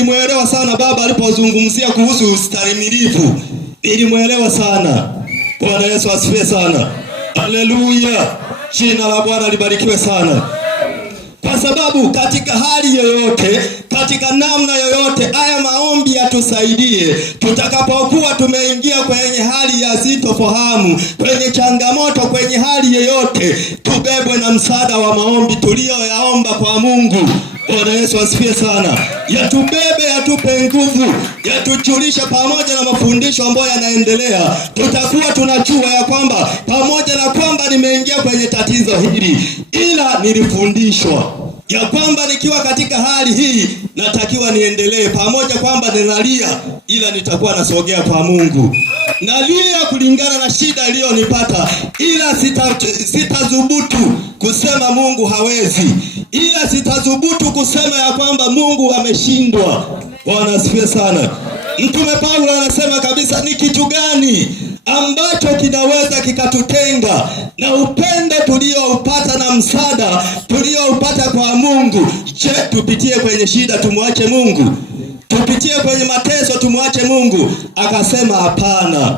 nilimuelewa sana baba alipozungumzia kuhusu ustahimilivu. Nilimuelewa sana. Bwana Yesu asifiwe sana. Haleluya. Jina la Bwana libarikiwe sana. Kwa sababu katika hali yoyote, katika namna yoyote, haya maombi yatusaidie tutakapokuwa tumeingia kwenye hali ya sitofahamu, kwenye changamoto, kwenye hali yoyote, tubebwe na msaada wa maombi tuliyoyaomba kwa Mungu. Bwana Yesu asifiwe sana. Yatubebe, yatupe nguvu, yatujulishe pamoja na mafundisho ambayo yanaendelea. Tutakuwa tunajua ya kwamba pamoja na kwamba nimeingia kwenye tatizo hili, ila nilifundishwa ya kwamba nikiwa katika hali hii natakiwa niendelee, pamoja kwamba ninalia, ila nitakuwa nasogea kwa Mungu. Nalia kulingana na shida iliyonipata, ila sitadhubutu kusema Mungu hawezi, ila sitadhubutu kusema ya kwamba Mungu ameshindwa. Bwana asifiwe sana. Mtume Paulo anasema kabisa, ni kitu gani ambacho kinaweza kikatutenga na upendo tulioupata na msaada tulioupata kwa Mungu? Je, tupitie kwenye shida tumwache Mungu? Tupitie kwenye mateso tumwache Mungu? Akasema hapana.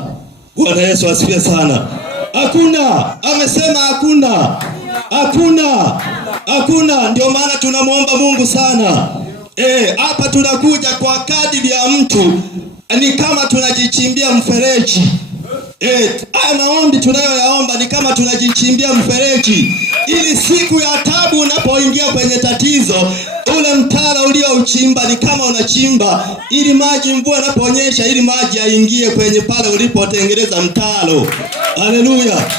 Bwana Yesu asifiwe sana. Hakuna. Amesema hakuna. Hakuna. Hakuna. Ndio maana tunamuomba Mungu sana. Hapa tunakuja kwa kadiri ya mtu, ni kama tunajichimbia mfereji. Haya maombi tunayoyaomba ni kama tunajichimbia mfereji, ili siku ya tabu unapoingia kwenye tatizo, ule mtaro uliouchimba ni kama unachimba ili maji, mvua inaponyesha, ili maji yaingie kwenye pale ulipotengeneza mtaro. Haleluya.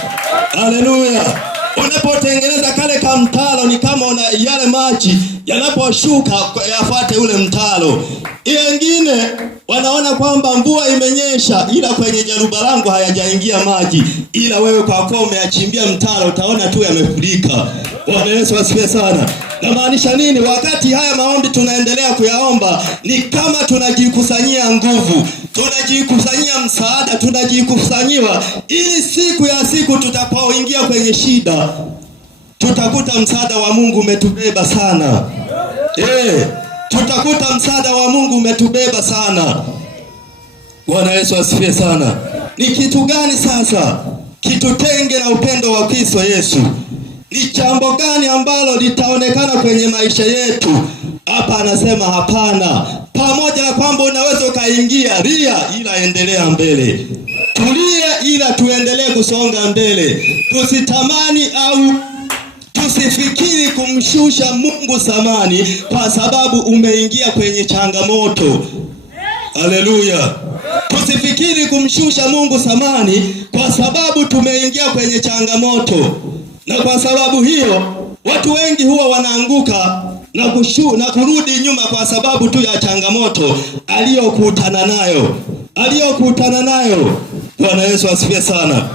Haleluya. Unapotengeneza kale ka mtaro ni kama yale maji yanaposhuka yafuate ule mtaro. Wengine wanaona kwamba mvua imenyesha, ila kwenye jaruba langu hayajaingia maji, ila wewe kwa kuwa umeachimbia mtaro utaona tu yamefurika. Bwana Yesu asifiwe sana. Namaanisha nini? Wakati haya maombi tunaendelea kuyaomba, ni kama tunajikusanyia nguvu, tunajikusanyia msaada, tunajikusanyiwa, ili siku ya siku tutapoingia kwenye shida tutakuta msaada wa Mungu umetubeba sana. Tutakuta msaada wa Mungu umetubeba sana. Bwana Yesu asifiwe sana. Ni kitu gani sasa kitutenge na upendo wa Kristo Yesu? Ni jambo gani ambalo litaonekana kwenye maisha yetu? Hapa anasema hapana. Pamoja na kwamba unaweza ukaingia lia, ila endelea mbele. Tulie, ila tuendelee kusonga mbele. Tusitamani au tusifikiri kumshusha Mungu thamani kwa sababu umeingia kwenye changamoto. Haleluya. Tusifikiri kumshusha Mungu thamani kwa sababu tumeingia kwenye changamoto. Na kwa sababu hiyo watu wengi huwa wanaanguka na kurudi nyuma kwa sababu tu ya changamoto aliyokutana nayo. Bwana Yesu asifiwe sana.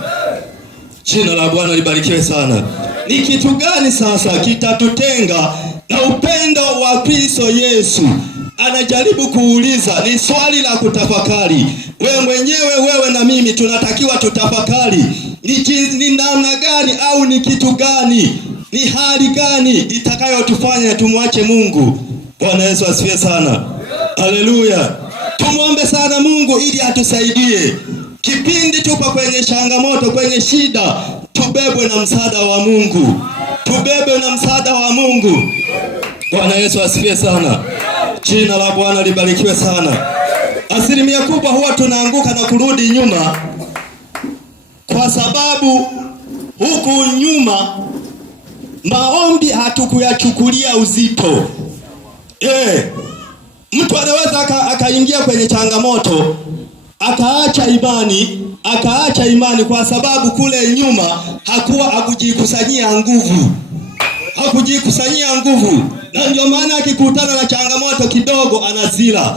Jina la Bwana libarikiwe sana. Ni kitu gani sasa kitatutenga na upendo wa Kristo Yesu? Anajaribu kuuliza, ni swali la kutafakari. Wewe mwenyewe, wewe na mimi tunatakiwa tutafakari. Ni namna gani au ni kitu gani, ni hali gani itakayotufanya tumwache Mungu? Bwana Yesu asifiwe sana. Haleluya. Tumuombe sana Mungu ili atusaidie. Kipindi tupo kwenye changamoto, kwenye shida, tubebwe na msaada wa Mungu. Tubebwe na msaada wa Mungu. Bwana Yesu asifiwe sana. Jina la Bwana libarikiwe sana. Asilimia kubwa huwa tunaanguka na kurudi nyuma kwa sababu huku nyuma maombi hatukuyachukulia uzito. Mtu anaweza akaingia kwenye changamoto akaacha imani kwa sababu kule nyuma hakujikusanyia nguvu. Na ndio maana akikutana na changamoto kidogo anazila.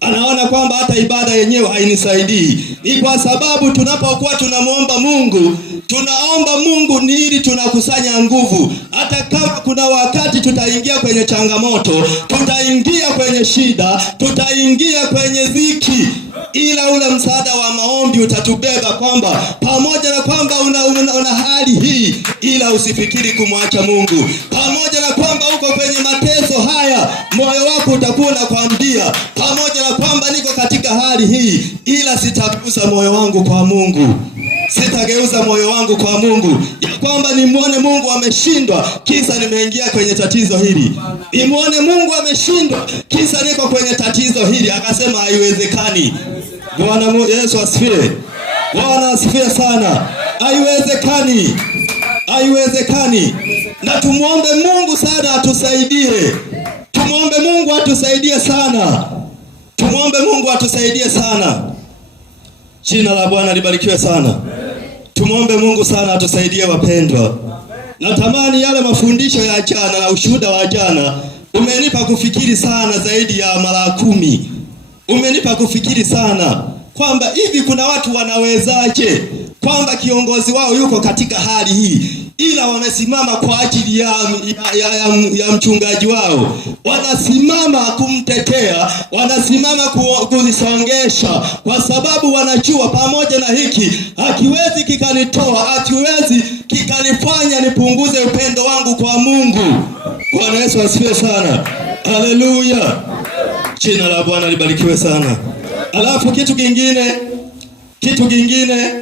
Anaona kwamba hata ibada yenyewe hainisaidii. Ni kwa sababu tunapokuwa tunamuomba Mungu, tunaomba Mungu ni ili tunakusanya nguvu. Hata kama kuna wakati tutaingia kwenye changamoto, tutaingia kwenye shida, tutaingia kwenye dhiki, ila ule msaada wa maombi utatubeba, kwamba pamoja na kwamba una hali hii, ila usifikiri kumwacha Mungu. Pamoja na kwamba uko kwenye mateso haya, moyo wako utakuwa unakwambia, pamoja na kwamba niko katika hali hii, ila sitageuza moyo wangu kwa Mungu. Sitageuza moyo wangu kwa Mungu, ya kwamba nimuone Mungu ameshindwa kisa nimeingia kwenye tatizo hili. Nimuone Mungu ameshindwa kisa niko kwenye tatizo hili. Akasema haiwezekani. Bwana Yesu asifiwe. Bwana asifiwe sana. Haiwezekani. Haiwezekani. Na tumuombe Mungu sana atusaidie. Tumuombe Mungu atusaidie sana. Tumuombe Mungu atusaidie sana. Jina la Bwana libarikiwe sana. Tumuombe Mungu sana atusaidie wapendwa. Natamani yale mafundisho ya jana na ushuhuda wa jana umenipa kufikiri sana zaidi ya mara 10. Umenipa kufikiri sana kwamba hivi kuna watu wanawezaje kwamba kiongozi wao yuko katika hali hii, ila wamesimama kwa ajili ya mchungaji wao, wanasimama kumtetea, wanasimama kulisongesha, kwa sababu wanajua pamoja na hiki hakiwezi kikanitoa, hakiwezi kikanifanya nipunguze upendo wangu kwa Mungu. Bwana Yesu asifiwe sana. Haleluya. Jina la Bwana libarikiwe sana. Alafu kitu kingine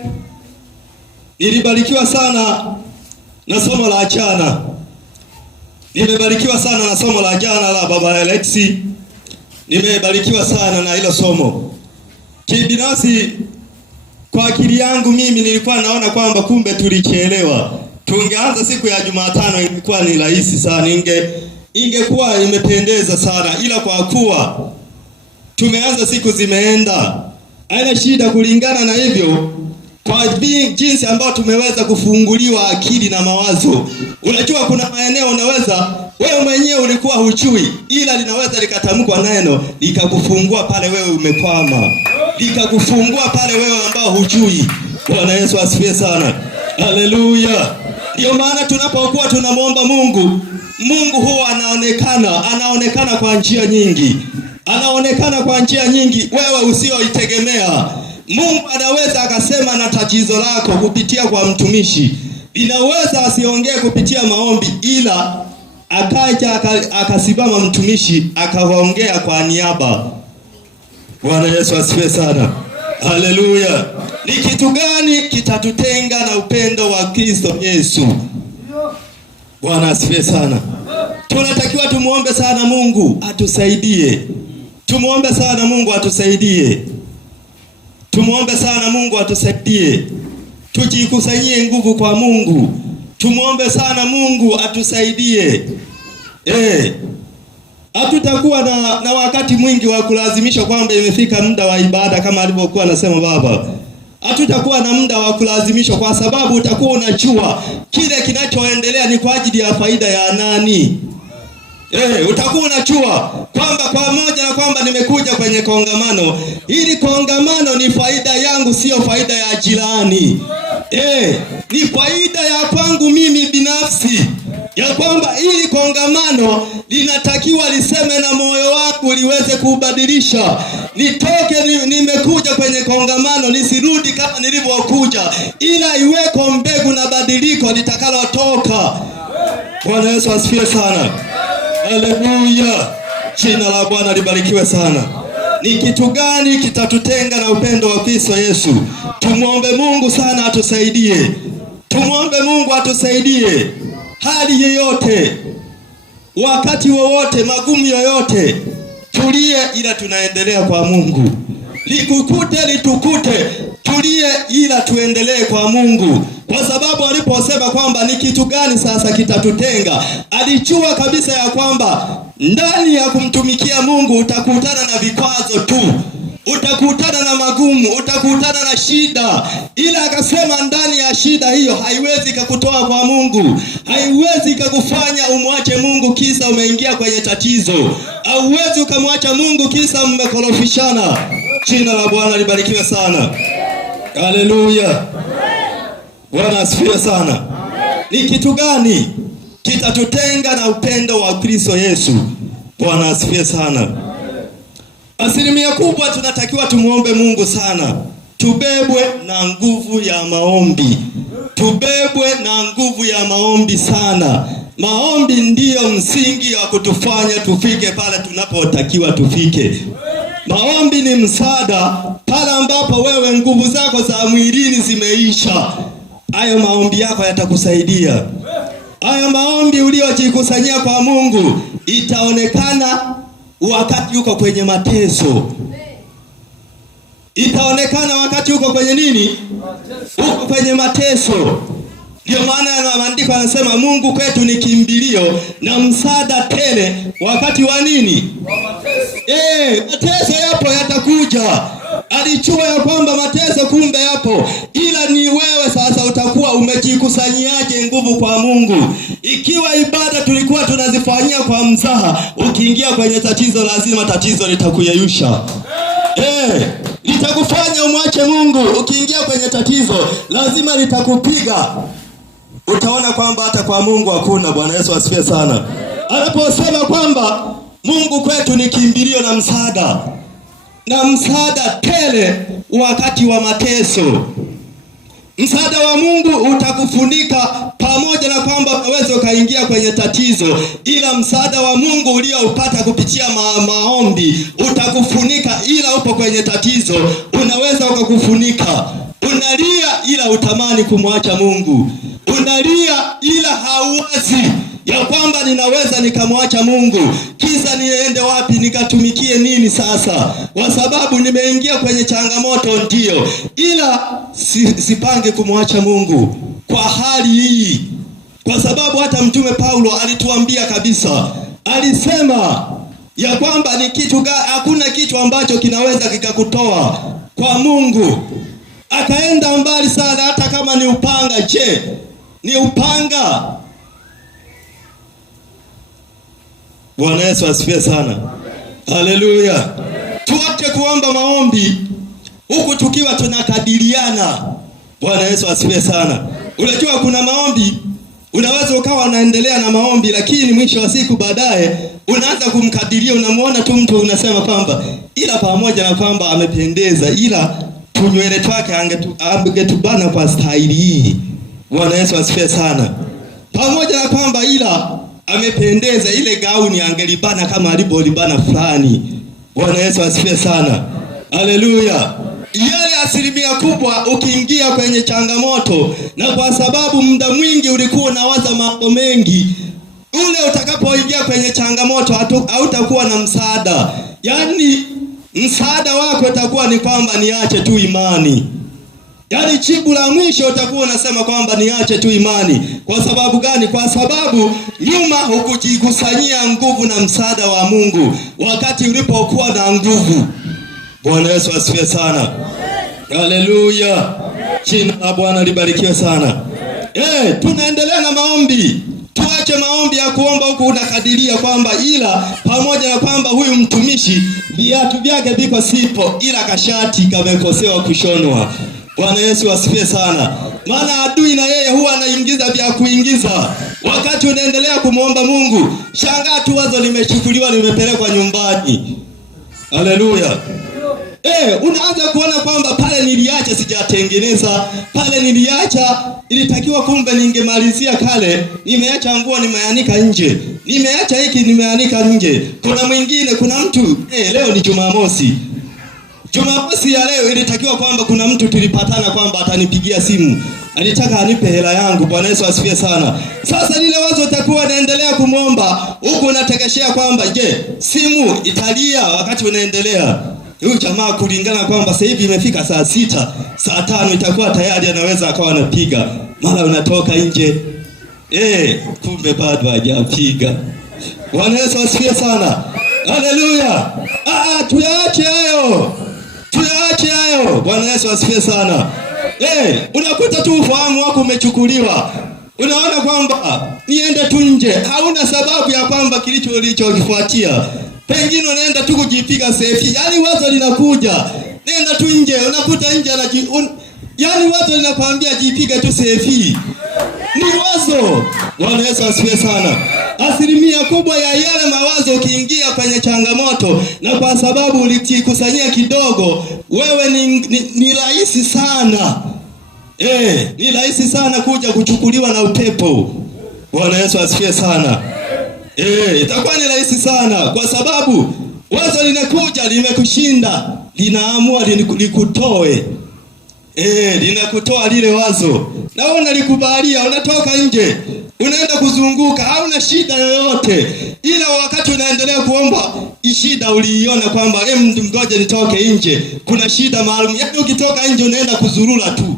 nilibarikiwa sana na somo la jana. Nimebarikiwa sana na somo la jana la Baba Alexi. Nimebarikiwa sana na hilo somo. Kibinafsi kwa akili yangu mimi nilikuwa naona kwamba kumbe tulichelewa. Tungeanza siku ya Jumatano ingekuwa ni rahisi sana, ingekuwa imependeza sana, ila kwa kuwa tumeanza siku zimeenda, haina shida kulingana na hivyo. Kwa jinsi ambayo tumeweza kufunguliwa akili na mawazo. Unajua kuna maeneo unaweza wewe mwenyewe ulikuwa hujui, ila linaweza likatamkwa neno likakufungua pale wewe umekwama, likakufungua pale wewe ambao hujui. Bwana Yesu asifiwe sana. Haleluya. Ndio maana tunapokuwa tunamwomba Mungu, Mungu huwa anaonekana kwa njia nyingi. Anaonekana kwa njia nyingi wewe usioitegemea. Mungu anaweza akasema na tatizo lako kupitia kwa mtumishi. Inaweza asiongee kupitia maombi, ila akaja akasimama mtumishi akaongea kwa niaba. Bwana Yesu asifiwe sana. Haleluya. Ni kitu gani kitatutenga na upendo wa Kristo Yesu? Bwana asifiwe sana. Tunatakiwa tumuombe sana Mungu atusaidie. Tumuombe sana Mungu atusaidie. Tumuombe sana Mungu atusaidie. Tujikusanyie nguvu kwa Mungu. Tumuombe sana Mungu atusaidie. Hatutakuwa na wakati mwingi wa kulazimisha kwamba imefika muda wa ibada kama alivyokuwa anasema baba. Hatutakuwa na muda wa kulazimisha, kwa sababu utakuwa unajua kile kinachoendelea ni kwa ajili ya faida ya nani. Utakuwa unajua kwamba pamoja na kwamba nimekuja kwenye kongamano, ili kongamano ni faida yangu, sio faida ya jirani. Ni faida ya kwangu mimi binafsi, ya kwamba ili kongamano linatakiwa liseme na moyo wangu liweze kubadilisha. Nitoke nimekuja kwenye kongamano nisirudi kama nilivyokuja, ila iweko mbegu na badiliko litakalotoka. Bwana Yesu asifiwe sana. Haleluya. Jina la Bwana libarikiwe sana. Ni kitu gani kitatutenga na upendo wa Kristo Yesu? Tumuombe Mungu sana atusaidie. Tumuombe Mungu atusaidie. Hali yoyote, wakati wowote, magumu yoyote, tulie ila tunaendelea kwa Mungu. Likukute litukute, tulie ila tuendelee kwa Mungu. Kwa sababu aliposema kwamba ni kitu gani sasa kitatutenga, alijua kabisa ya kwamba ndani ya kumtumikia Mungu utakutana na vikwazo tu, utakutana na magumu, utakutana na shida, ila akasema ndani ya shida hiyo haiwezi kukutoa kwa Mungu, haiwezi kukufanya umwache Mungu kisa umeingia kwenye tatizo, hauwezi ukamwacha Mungu kisa mmekorofishana. Jina la Bwana libarikiwe sana. Haleluya. Bwana asifiwe sana. Ni kitu gani kitatutenga na upendo wa Kristo Yesu? Bwana asifiwe sana. Asilimia kubwa tunatakiwa tumuombe Mungu sana. Tubebwe na nguvu ya maombi. Tubebwe na nguvu ya maombi sana. Maombi ndiyo msingi wa kutufanya tufike pale tunapotakiwa tufike. Maombi ni msaada pale ambapo wewe nguvu zako za mwilini zimeisha. Hayo maombi yako yatakusaidia. Hayo maombi uliyojikusanyia kwa Mungu itaonekana wakati uko kwenye mateso. Itaonekana wakati uko kwenye nini? Uko kwenye mateso. Ndio maana maandiko yanasema Mungu kwetu ni kimbilio na msaada tele wakati wa nini? Mateso yapo, yatakuja. Alijua ya kwamba mateso kumbe yapo, ila ni wewe sasa utakuwa umejikusanyiaje nguvu kwa Mungu. Ikiwa ibada tulikuwa tunazifanyia kwa mzaha, ukiingia kwenye tatizo lazima tatizo litakuyeyusha. Litakufanya umwache Mungu. Ukiingia kwenye tatizo lazima litakupiga. Utaona kwamba hata kwa Mungu hakuna. Bwana Yesu asifiwe sana. Anaposema kwamba Mungu kwetu ni kimbilio na msaada tele wakati wa mateso. Msaada wa Mungu utakufunika pamoja na kwamba unaweza ukaingia kwenye tatizo, ila msaada wa Mungu ulioupata kupitia maombi utakufunika. Ila upo kwenye tatizo, unaweza ukakufunika. Unalia ila utamani kumwacha Mungu. Unalia ila hauwazi ya kwamba ninaweza nikamwacha Mungu. Kisa niende wapi, nikatumikie nini sasa? Kwa sababu nimeingia kwenye changamoto ndio, ila sipange kumwacha Mungu kwa hali hii. Kwa sababu hata Mtume Paulo alituambia kabisa, alisema ya kwamba hakuna kitu ambacho kinaweza kikakutoa kwa Mungu. Akaenda mbali sana, hata kama ni upanga. Je, ni upanga? Bwana Yesu asifiwe sana. Haleluya. Tuache kuomba maombi huku tukiwa tunakadiriana. Bwana Yesu asifiwe sana. Unajua kuna maombi unaweza ukawa unaendelea na maombi, lakini mwisho wa siku baadaye unaanza kumkadiria. Unamuona tu mtu unasema kwamba ila pamoja na kwamba amependeza, ila tunywele twake angetubana kwa staili hii. Bwana Yesu asifiwe sana. Pamoja na kwamba ila amependeza, ile gauni angelibana kama alibolibana fulani. Bwana Yesu asifiwe sana. Haleluya. Yale asilimia kubwa ukiingia kwenye changamoto, na kwa sababu muda mwingi ulikuwa unawaza mambo mengi, ule utakapoingia kwenye changamoto hautakuwa na msaada. Yaani msaada wako utakuwa ni kwamba niache tu imani. Yaani jibu la mwisho utakuwa unasema kwamba niache tu imani. Kwa sababu gani? Kwa sababu nyuma hukujikusanyia nguvu na msaada wa Mungu wakati ulipokuwa na nguvu. Bwana Yesu asifiwe sana. Haleluya. Jina la Bwana libarikiwe sana. Tunaendelea na maombi. Tuache maombi ya kuomba huku unakadiria kwamba ila pamoja na kwamba huyu mtumishi viatu vyake viko sipo, ila kashati kamekosewa kushonwa. Bwana Yesu asifiwe sana. Maana adui na yeye huwa anaingiza vya kuingiza. Wakati unaendelea kumuomba Mungu, shangaa tu wazo limechukuliwa limepelekwa nyumbani. Haleluya. Unaanza kuona kwamba pale niliacha sijatengeneza, pale niliacha ilitakiwa kumbe ningemalizia kale, nimeacha nguo nimeanika nje, nimeacha hiki nimeanika nje. Kuna mwingine, kuna mtu leo ni Jumamosi. Jumamosi ya leo ilitakiwa kwamba kuna mtu tulipatana kwamba atanipigia simu. Alitaka anipe hela yangu. Bwana Yesu asifiwe sana. Sasa lile wazo utakuwa naendelea kumwomba, huko unategeshea kwamba simu italia wakati unaendelea. Huyu jamaa kulingana kwamba sasa hivi imefika saa 6, saa 5 itakuwa tayari anaweza akawa anapiga. Mara unatoka nje. Kumbe bado hajapiga. Bwana Yesu asifiwe sana. Haleluya. Tuyaache hayo. Bwana Yesu asifiwe sana. Unakuta tu ufahamu wako umechukuliwa. Unaona kwamba niende tu nje. Hauna sababu ya kwamba kilichokifuatia. Pengine unaenda tu kujipiga selfie. Yaani wazo linakuja. Nenda tu nje, unakuta nje yaani wazo linakwambia jipige tu selfie. Ni wazo. Bwana Yesu asifiwe sana. Asilimia kubwa ya yale mawazo ukiingia kwenye changamoto, na kwa sababu ulijikusanyia kidogo, wewe ni rahisi sana. Ni rahisi sana kuja kuchukuliwa na upepo. Bwana Yesu asifiwe sana. Itakuwa ni rahisi sana, kwa sababu wazo linakuja limekushinda, linaamua likutoe. Linakutoa lile wazo, na wewe unalikubalia, unatoka nje, unaenda kuzunguka, hauna shida yoyote. Ila wakati unaendelea kuomba, shida uliiona kwamba ngoja nitoke nje, kuna shida maalum. Yaani ukitoka nje unaenda kuzurura tu,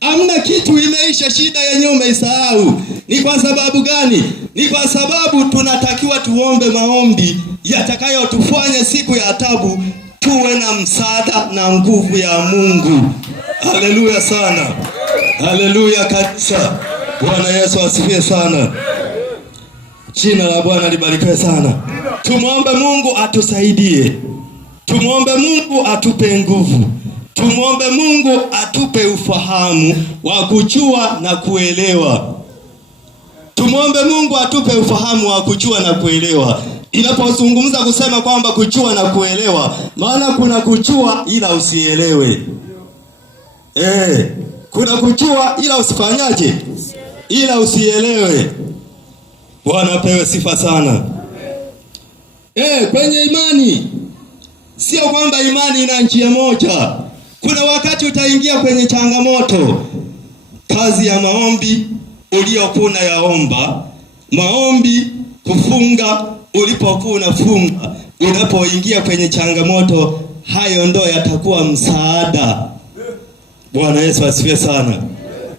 hamna kitu, imeisha, shida yenyewe umeisahau. Ni kwa sababu gani? Ni kwa sababu tunatakiwa tuombe maombi yatakayotufanya siku ya taabu tuwe na msaada na nguvu ya Mungu. Haleluya sana. Haleluya kanisa. Bwana Yesu asifiwe sana. Jina la Bwana libarikiwe sana. Tumuombe Mungu atusaidie. Tumuombe Mungu atupe nguvu. Tumuombe Mungu atupe ufahamu wa kujua na kuelewa. Tumuombe Mungu atupe ufahamu wa kujua na kuelewa. Inapozungumza kusema kwamba kujua na kuelewa, maana kuna kujua ila usielewe. Kuna kujua ila usifanyaje? Ila usielewe. Bwana pewe sifa sana. Kwenye imani, sio kwamba imani ina njia moja. Kuna wakati utaingia kwenye changamoto. Kazi ya maombi uliyokuwa unayaomba, maombi kufunga ulipokuwa unafunga, unapoingia kwenye changamoto, hayo ndo yatakuwa msaada. Bwana Yesu asifiwe sana.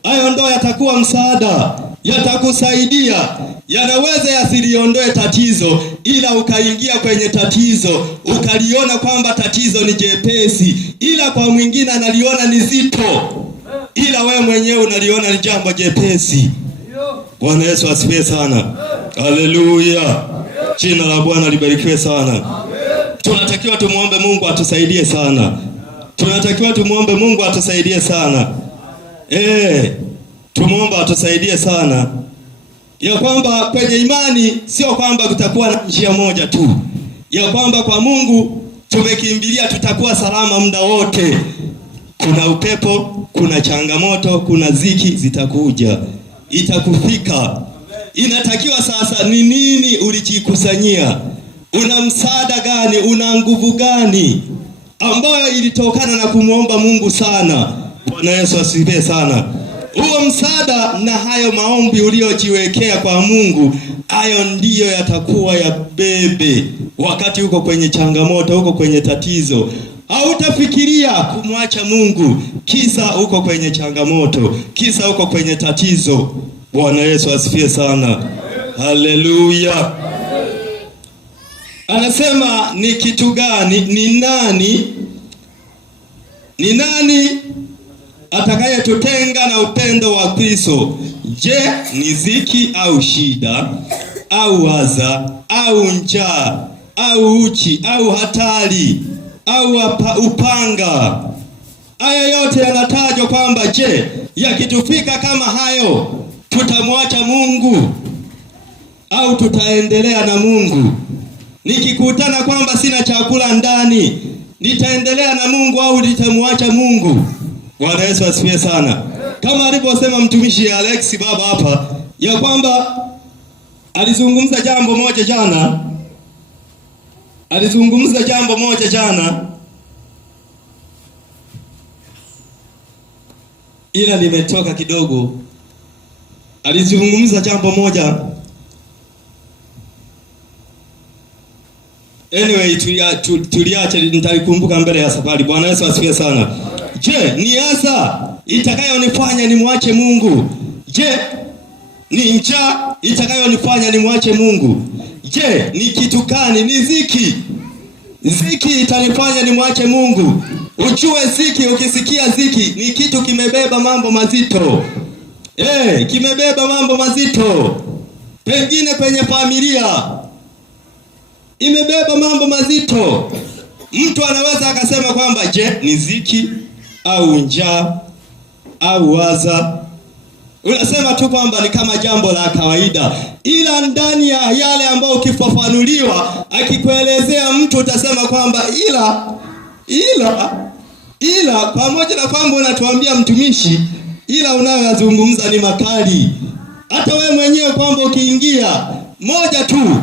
Hayo ndo yatakuwa msaada, yatakusaidia. Yanaweza yasiliondoe tatizo, ila ukaingia kwenye tatizo ukaliona kwamba tatizo ni jepesi, ila kwa mwingine analiona ni zito, ila wewe mwenyewe unaliona ni jambo jepesi. Bwana Yesu asifiwe sana. Haleluya. Jina la Bwana libarikiwe sana. Tunatakiwa tumuombe Mungu atusaidie sana. Tunatakiwa tumuombe Mungu atusaidie sana. Tumuombe atusaidie sana. Ya kwamba kwenye imani sio kwamba kutakuwa na njia moja tu. Ya kwamba kwa Mungu tumekimbilia tutakuwa salama muda wote. Kuna upepo, kuna changamoto, kuna ziki zitakuja. Itakufika. Inatakiwa sasa ni nini ulijikusanyia? Una msaada gani? Una nguvu gani ambayo ilitokana na kumuomba Mungu sana? Bwana Yesu asifiwe sana. Huo msaada na hayo maombi uliojiwekea kwa Mungu, hayo ndiyo yatakuwa ya bebe wakati uko kwenye changamoto, uko kwenye tatizo. Hautafikiria kumwacha Mungu kisa uko kwenye changamoto, kisa uko kwenye tatizo. Bwana Yesu asifiwe sana. Haleluya. Anasema ni kitu gani? Ni nani atakayetutenga na upendo wa Kristo? Je, ni ziki au shida au adha au njaa au uchi au hatari au upanga? Haya yote yanatajwa kwamba je, yakitufika kama hayo tutamwacha Mungu au tutaendelea na Mungu? Nikikutana kwamba sina chakula ndani, nitaendelea na Mungu au nitamwacha Mungu? Bwana Yesu asifiwe sana. Kama alivyosema mtumishi Alex baba hapa, ya kwamba alizungumza jambo moja jana, ila limetoka kidogo. Alizungumza jambo moja. Anyway, tuliache, nitalikumbuka mbele ya safari. Bwana Yesu asifiwe sana. Je, ni adha itakayonifanya nimwache Mungu? Je, ni njaa itakayonifanya nimwache Mungu? Je, ni kitu gani? Ni ziki itanifanya nimwache Mungu? Ujue ziki, ukisikia ziki ni kitu kimebeba mambo mazito. Kimebeba mambo mazito. Pengine kwenye familia imebeba mambo mazito. Mtu anaweza akasema kwamba je, ni ziki au njaa au adha? Unasema tu kwamba ni kama jambo la kawaida, ila ndani ya yale ambayo ukifafanuliwa, akikuelezea mtu utasema kwamba ila pamoja na kwamba unatuambia mtumishi, ila unayoyazungumza ni makali. Hata wewe mwenyewe kwamba ukiingia moja tu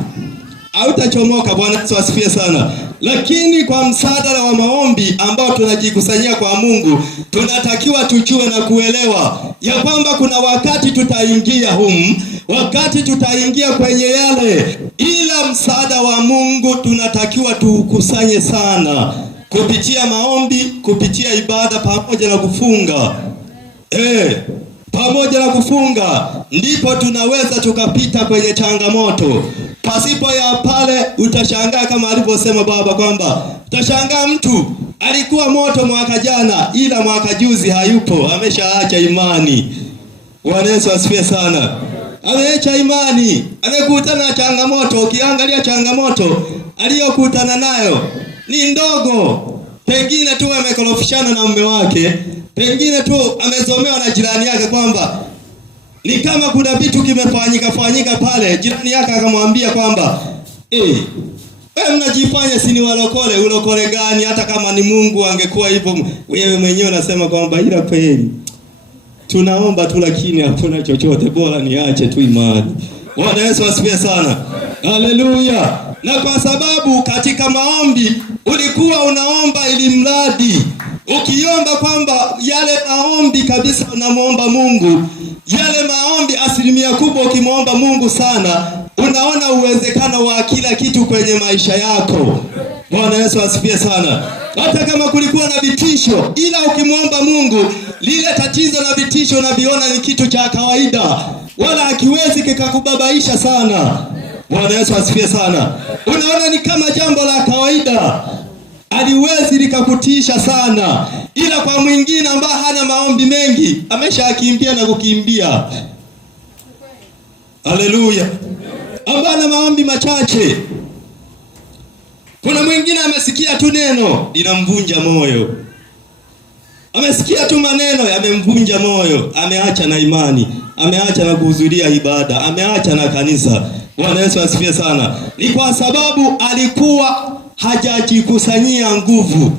hautachomoka. Bwana Yesu asifiwe sana. Lakini kwa msaada wa maombi ambao tunajikusanyia kwa Mungu, tunatakiwa tujue na kuelewa ya kwamba kuna wakati tutaingia wakati tutaingia kwenye yale, ila msaada wa Mungu tunatakiwa tukusanye sana kupitia maombi, kupitia ibada pamoja na kufunga. Pamoja na kufunga ndipo tunaweza tukapita kwenye changamoto. Pasipo ya pale utashangaa kama alivyosema baba kwamba utashangaa mtu alikuwa moto mwaka jana, ila mwaka juzi hayupo, ameshaacha imani. Bwana Yesu asifiwe sana. Ameacha imani, amekutana na changamoto. Ukiangalia changamoto aliyokutana nayo ni ndogo. Pengine tu amekorofishana na mume wake, pengine tu amezomewa na jirani yake kwamba ni kama kuna vitu kimefanyika pale. Jirani yake akamwambia kwamba wewe mnajifanya si ni walokole. Ulokole gani? Hata kama ni Mungu angekuwa hivyo. Wewe mwenyewe unasema kwamba ila kweli tunaomba tu, lakini hakuna chochote, bora niache tu imani. Bwana Yesu asifiwe sana. Haleluya. Na kwa sababu katika maombi ulikuwa unaomba ili mradi ukiomba kwamba yale maombi kabisa unamuomba Mungu, yale maombi asilimia kubwa ukimwomba Mungu sana, unaona uwezekano wa kila kitu kwenye maisha yako. Bwana Yesu asifiwe sana. Hata kama kulikuwa na vitisho, ila ukimwomba Mungu, lile tatizo na vitisho unaviona ni kitu cha kawaida, wala hakiwezi kikakubabaisha sana. Bwana Yesu asifiwe sana. Unaona ni kama jambo la kawaida, haliwezi likakutisha sana. Ila kwa mwingine ambaye hana maombi mengi, ameshakimbia na kukimbia. Haleluya. Ambaye ana maombi machache, kuna mwingine amesikia tu neno linamvunja moyo. Amesikia tu maneno yamemvunja moyo, ameacha na imani, ameacha na kuhudhuria ibada, ameacha na kanisa. Bwana Yesu asifiwe sana. Ni kwa sababu alikuwa hajajikusanyia nguvu.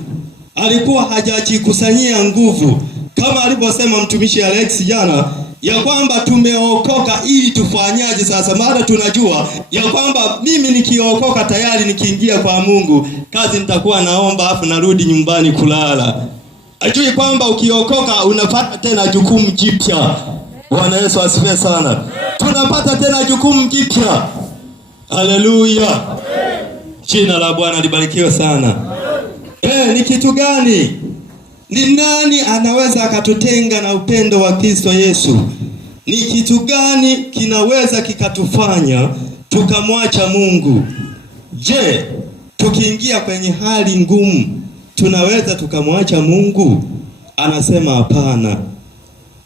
Alikuwa hajajikusanyia nguvu. Kama alivyosema mtumishi Alex jana ya kwamba tumeokoka ili tufanyaje sasa? Maana tunajua ya kwamba mimi nikiokoka tayari nikiingia kwa Mungu, kazi nitakuwa naomba afu narudi nyumbani kulala. Ajui kwamba ukiokoka unapata tena jukumu jipya. Bwana Yesu asifiwe sana. Tunapata tena jukumu jipya. Haleluya. Jina la Bwana libarikiwe sana. Ni kitu gani? Ni nani anaweza akatutenga na upendo wa Kristo Yesu? Ni kitu gani kinaweza kikatufanya tukamwacha Mungu? Je, tukiingia kwenye hali ngumu tunaweza tukamwacha Mungu? Anasema hapana.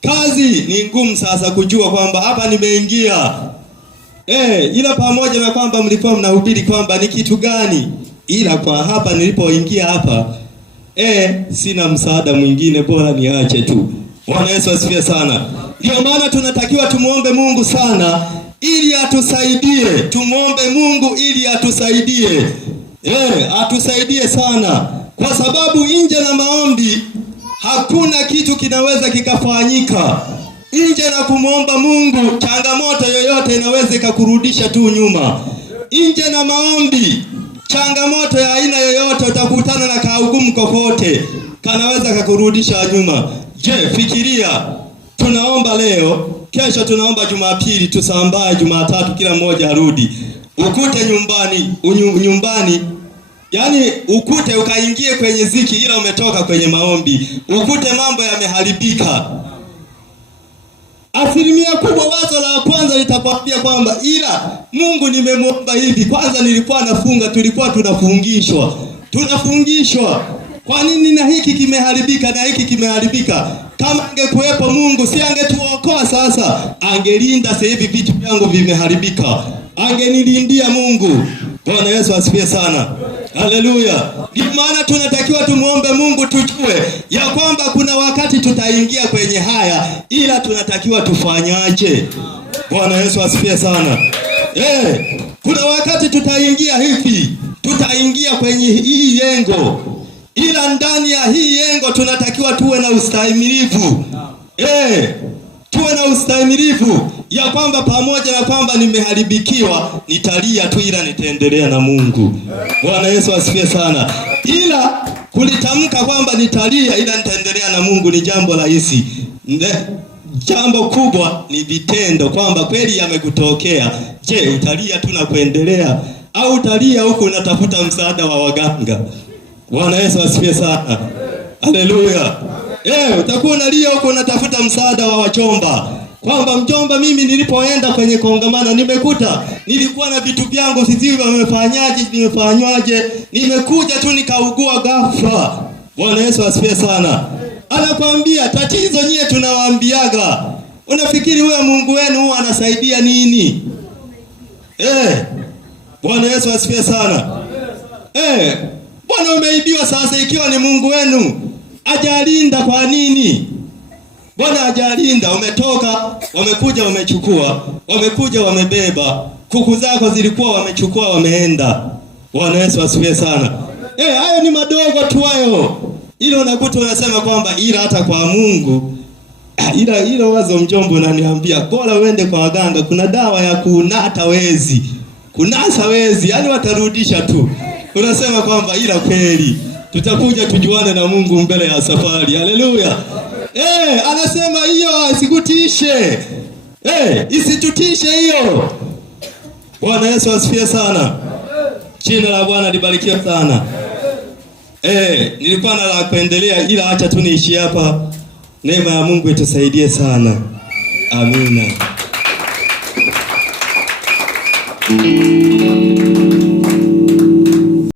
Kazi ni ngumu sasa kujua kwamba hapa nimeingia. Ila pamoja na kwamba mlikuwa mnahubiri kwamba ni kitu gani, ila kwa hapa nilipoingia hapa sina msaada mwingine, bora niache tu. Bwana Yesu asifiwe sana. Ndio maana tunatakiwa tumuombe Mungu sana ili atusaidie. Tumuombe Mungu ili atusaidie. Atusaidie sana. Kwa sababu nje na maombi hakuna kitu kinaweza kikafanyika. Nje na kumuomba Mungu, changamoto yoyote inaweza ikakurudisha tu nyuma. Nje na maombi, changamoto ya aina yoyote utakutana na kaugumu kokote, kanaweza kakurudisha nyuma. Je, fikiria, tunaomba leo, kesho tunaomba Jumapili, tusambae Jumatatu, kila mmoja arudi. Ukute nyumbani, yani ukute ukaingie kwenye ziki ila umetoka kwenye maombi. Ukute mambo yameharibika. Asilimia kubwa wazo la kwanza litakwambia kwamba ila Mungu nimemuomba hivi. Kwanza nilikuwa nafunga, tulikuwa tunafungishwa. Kwa nini na hiki kimeharibika na hiki kimeharibika? Kama angekuwepo Mungu si angetuokoa sasa? Angelinda sasa hivi vitu vyangu vimeharibika. Angenilindia Mungu. Bwana Yesu asifiwe sana. Haleluya. Ndio maana tunatakiwa tumuombe Mungu, tujue ya kwamba kuna wakati tutaingia kwenye haya, ila tunatakiwa tufanyaje. Bwana Yesu asifiwe sana. Kuna wakati tutaingia hivi, tutaingia kwenye hii yengo, ila ndani ya hii yengo tunatakiwa tuwe na ustahimilivu. Tuwe na ustahimilivu. ya kwamba pamoja na kwamba nimeharibikiwa, nitalia tu ila nitaendelea na Mungu. Bwana Yesu asifiwe sana. Ila kulitamka kwamba nitalia ila nitaendelea na Mungu ni jambo rahisi. Jambo kubwa ni vitendo, kwamba kweli yamekutokea. Je, utalia tu na kuendelea au utalia huku unatafuta msaada wa waganga? Bwana Yesu asifiwe sana. Haleluya. Utakuwa unalia huku unatafuta msaada wa wachomba, kwamba mjomba, mimi nilipoenda kwenye kongamano nimekuta nilikuwa na vitu vyangu sijui nimefanywaje, nimekuja tu nikaugua ghafla. Bwana Yesu asifiwe sana. Anakuambia tatizo nyie tunawaambiaga, unafikiri huyo Mungu wenu huwa anasaidia nini? Bwana Yesu asifiwe sana. Bwana umeibiwa sasa, ikiwa ni Mungu wenu ajalinda kwa nini? Bwana ajalinda, umetoka, wamekuja wamechukua, wamekuja wamebeba, kuku zako zilikuwa wamechukua wameenda. Bwana Yesu asifiwe sana. Hayo ni madogo tu hayo. Ilo unakuta unasema kwamba ila hata kwa Mungu, ila wazo mjombo unaniambia bora uende kwa waganga, kuna dawa ya kunata wezi, kunasa wezi, yani watarudisha tu. Unasema kwamba ila kweli tutakuja tujuane na Mungu mbele ya safari. Haleluya. Anasema hiyo isikutishe. Isitutishe hiyo. Bwana Yesu asifiwe sana. Jina la Bwana libarikiwe sana. Nilikuwa na la kuendelea ila acha tu niishi hapa. Neema ya Mungu itusaidie sana. Amina.